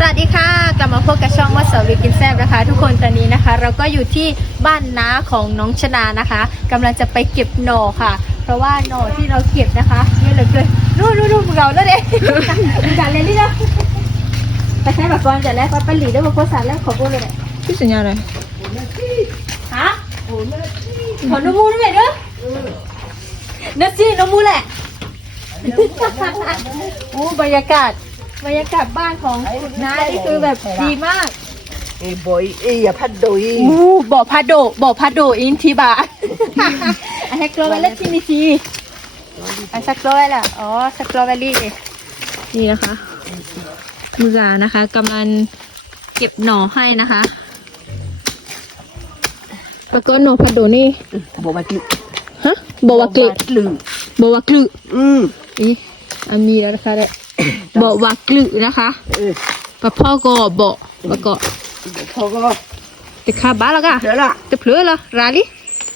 สวัสดีค่ะ กลับมาพบกับช่องวัดเสารีกินแซบนะคะ ทุกคนตอนนี้นะคะ เราก็อยู่ที่บ้านน้าของน้องชนานะคะกำลังจะไปเก็บหน่อค่ะ เพราะว่าหน่อที่เราเก็บนะคะเยอะเหลือเกินนู่นนู่นนู่นเราแล้วเด็กจัดเลยนี่นะไปใช้แบบก่อนจัดแล้วไปหลีได้มาโพสต์แล้วขอพูดเลยพี่สัญญาอะไรฮะขอน้ำมูด้วยเด้อเนื้อซี่น้ำมูแหละโอ้บรรยากาศ บรรยากาศบ้านของน้านี่คือแบบดีมาก Ê bội, ê à phát đồi อู้บ่อพาโดบ่อพาโดอินทีบาอันนี้กลอเวลที่นี่ทีอันสักกลอเวลอ๋อสักกลอเวลี่นี่นะคะมือานะคะกำลังเก็บหน่อให้นะคะแล้วก็หน่อพัดโดนี่ Bộ bà chị ฮะบวากลึ lử บวากลึ Ừ อีอันมีแล้วนะคะเด็บวากลึนะคะ Ừ ปะพ่อก็บอกปะก็ Thôi có แต่ข้าบ้าแล้วก็ Đó là จะเผลอเหรอราลิ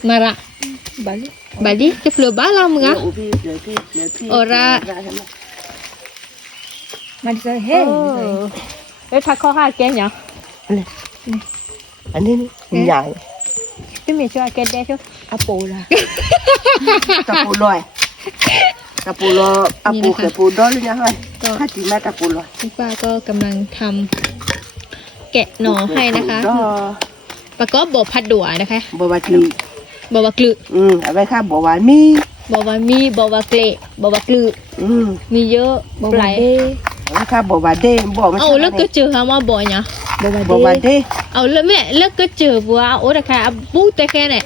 มาละบาลิบาลิจะเผลอบ้าแล้วมึงอะ Lỡ phi, lỡ phi, lỡ phi Ora. Ra thế nào มันจะเฮ้ยไปพักข้อห้าแกงยัง Anh đi đi Nhảy พี่เมย์ช่วยแกได้ช่วย À bồ là Tập bồ loài Tập bồ lo À Nhìn bồ này cái hả? bồ đó lên nha thôi Rồi. Phát chỉ mà tập bồ loài คุณป้าก็กำลังทำแกะหน่อให้นะคะ Đó ประกอบบอกพัดดัวนะคะ Bộ bà chị บอกว่ากลึ Ừ Ở đây khác bộ bà mi บอกว่ามีบอกว่าเกละบอกว่ากลึ Ừ มีเยอะหลาย Ở đây khác bộ bà đê Bộ bà เอาแล้วก็เจอคำว่าบ่อยนะ Bộ bà đê เอาแล้วแม่แล้วก็เจอว่าโอ้ราคาปุ๊แต่แค่ไหน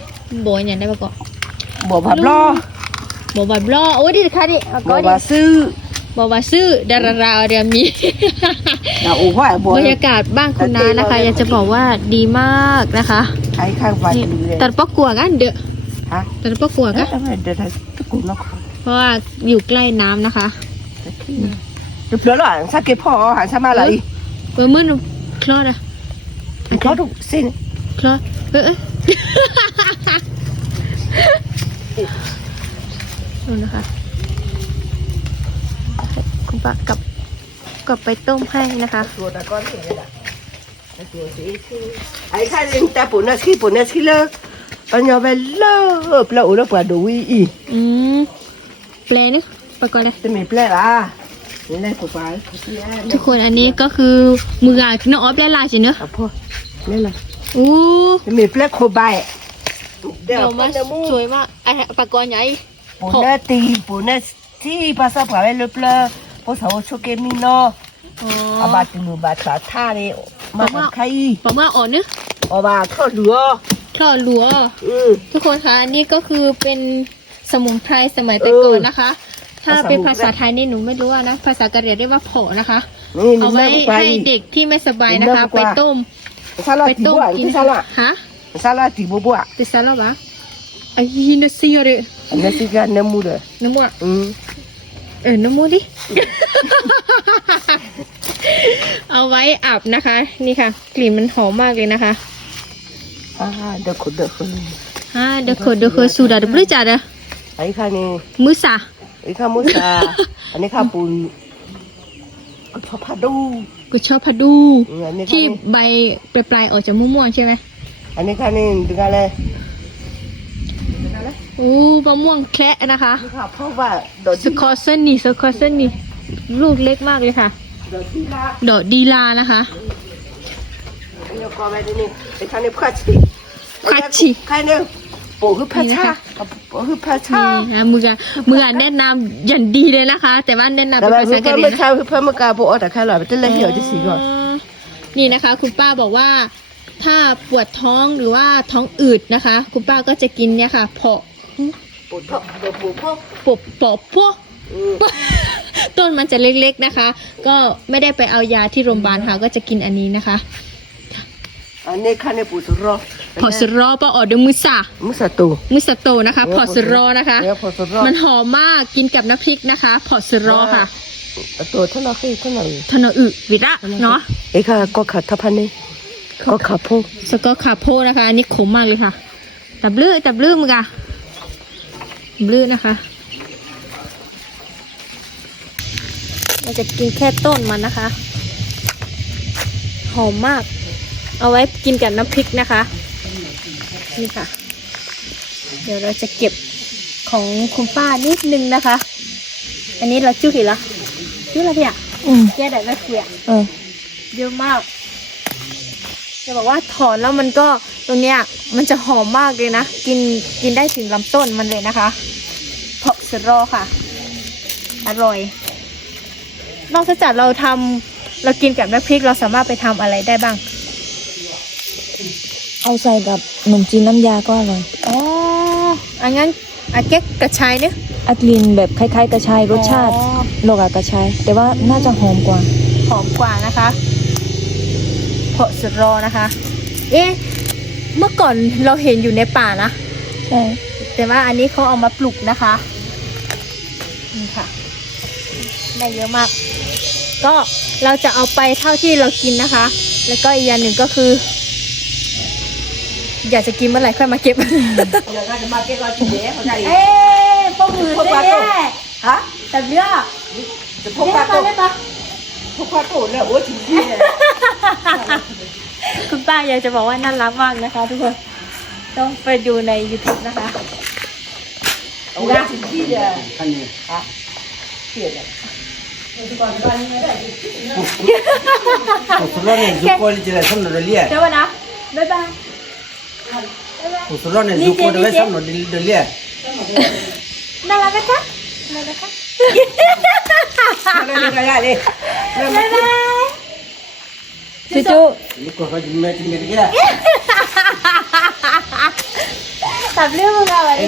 บ่อยอย่างได้ประกอบ Bộ bà lo บอกว่าบล้อโอ้ดิค่ะดิเอาก็ Bộ ดิ bà sư บอกว่าซื้อดาราราเรียมี Là ủ hoài บ bộ รรยากาศบ้านคุณน้านะคะ อยากจะบอกว่าดีมากนะคะ Thấy khác vài นี่ từ đây ตัดปะกัวกันเด้อ Hả? ตัดปะกัวกัน Đó là đây Cái củ nó เพราะว่าอยู่ใกล้น้ำนะคะ Được nữa là sao kịp họ hả sao mà lại เออมื่อนูคลอดอะ Có đủ xin คลอดเออเออนู่นนะคะคุณ ป้ากลับกลับไปต้มให้นะคะ Chùa là con thì là Chùa thì Ấy khai lên ta bổ nó khi bổ nó khi lơ Bao nhiêu về lơ Hợp lậu nó quả đủ ý ý อืมแปลนึกประกอบเลย Thế mình play là Nên đây của phải ทุกคนอันนี้ก็คือมืออะน้องออฟและลายสิเนอะ À po Nên là อู้ Thế mình play khổ bài เดี๋ยวมาสวยมากไอ้ประกอบใหญ่ Bổ nó tì Bổ nó Thì bà sao phải lên play Bố sáu số cái mi nó อ๋อ À bà từ bà trả tha đi Mà Bố ạ. khai บอกว่าอ่อนเนอะ À bà thọ lửa คลอดหลัว Ừ ทุกคนคะอันนี้ก็คือเป็นสมุนไพรสมัยแต่ก่อนนะคะ ถ้าเป็นภาษาไทยนี่หนูไม่รู้อะนะ ภาษากะเหรี่ยงเรียกว่าเผานะคะ นี่เอาไว้ ให้เด็กที่ไม่สบายนะคะ ไปต้ม ซาลาไปติต้มบัวกินนี่ซาลาฮะซาลาติบัวบัวติดซาลาบะไอ้ฮินซีอะไรอันนี้สิกันน้ำมูดเลยน้ำมันอืม เออน้ำมูดิ เอาไว้อาบนะคะ นี่ค่ะ กลิ่นมันหอมมากเลยนะคะอ่าเด็กคนเด็กคนฮะเดี๋ยวเคยเดี๋ยวเคยสูดาเดี๋ยวบริจาคเด้อไอ้ข้านี่มือสาไอ้ข้ามุสาอันนี้ข้าปุนก็ชอบพาดูกูชอบพาดูอันนี้ข้าที่นี่ใบปลายๆออกจากม่วงๆใช่ไหมอันนี้ข้านี่ดึงอะไร อู้มะม่วงแคระนะคะนี่ข้าเพราะว่าดอกสกอร์เซนนี่สกอร์เซนนี่ลูกเล็กมากเลยค่ะ ดอกที่ลาดอกดีลานะคะอันนี้ก็ไปนี่ไอ้ข้านี่พัชชีพัชชีข้านี่ปูคือพัชชาปูคือพัชชานี่นะมืออะมืออะแนะนำอย่างดีเลยนะคะ แต่ว่าแนะนำแต่เป็นว่าภาคืษาอกะเพิ่มเหรี่ยไม่งนะใช่คือเพิ่มมากาปูแต่ข้าหล่อเป็นเล่เหยวจะสีก่อนนี่นะคะ คุณป้าบอกว่า ถ้าปวดท้องหรือว่าท้องอืดนะคะ คุณป้าก็จะกินเนี่ยค่ะเพาะปูทอกปูพอกปบปอบพวกอืมต้นมันจะเล็กๆนะคะ ก็ไม่ได้ไปเอายาที่โรงพยาบาลค่ะ ก็จะกินอันนี้นะคะ อันนี้ข้านี่ปูสรอพอสรอปะออเดอมือสามุสตูมือสโตนะคะ พอสรอนะคะเนี่ยพอสรอมันหอมมากกินกับน้ำพริกนะคะ พอสรอค่ะตัวท่านเราคือท่านเราทนอึวิระเนาะเอ้ค่ะก็ขัดทัพันนี่ ก็ขับพงสกอร์คาโพนะคะ อันนี้ขมมากเลยค่ะตับลื้อตับลื้อมึงอะบลื้อนะคะเราจะกินแค่ต้นมันนะคะ หอมมาก เอาไว้กินกับน้ำพริกนะคะ นี่ค่ะ เดี๋ยวเราจะเก็บของคุณป้านิดนึงนะคะ อันนี้เราจุ้ยละจุ้ยละพี่อะอืมแก้ได้ไหมเพี่ยเออเยอะมาก จะบอกว่าถอนแล้วมันก็ตรงเนี้ยมันจะหอมมากเลยนะ กินกินได้ถึงลำต้นมันเลยนะคะเพาะสรอค่ะ อร่อย นอกจากเราทำเรากินกับน้ำพริกเราสามารถไปทำอะไรได้บ้าง เอาใส่กับขนมจีนน้ำยาก็อร่อยอ๋ออันงั้นอาเก๊กกระชายเนี่ยอัดลินแบบคล้ายๆ กระชายรสชาติอ๋อโลกกับกระชาย แต่ว่าน่าจะหอมกว่า หอมกว่านะคะ เพาะสรอนะคะ เอ๊ะเมื่อก่อนเราเห็นอยู่ในป่านะใช่แต่ว่าอันนี้เขาเอามาปลูกนะคะนี่ค่ะได้เยอะมาก ก็เราจะเอาไปเท่าที่เรากินนะคะ แล้วก็อีกอย่างหนึ่งก็คือ อยากจะกินเมื่อไหร่ค่อยมาเก็บ giờ ra cho ba cái lo chuyện dễ hồi này เอ๊ะพวกมือพวกปลาเจ๊ตุ่ม hả แต่เลือก thì เจ๊ phô มา pha ได้ tổ ปะ phô pha tổ là ủa chuyện gì này คุณป้า อยากจะบอกว่าน่ารักมากนะคะ ทุกคนต้องไปดูใน YouTube นะคะ ủa chuyện gì này hả chuyện này Musulmane zuko lijira samno dolia. เดี๋ยวก่อนนะบ๊ายบาย Musulmane Nije, zuko dolia nije. samno dolia. น่ารักนะคะน่ารักนะคะ Nó đi ra lại đi บ๊ายบายจุจุ Liko kaji meti meti kira. ตับเรื่องมึงเอาไ చిచ్చు తప్పలేము కావాలి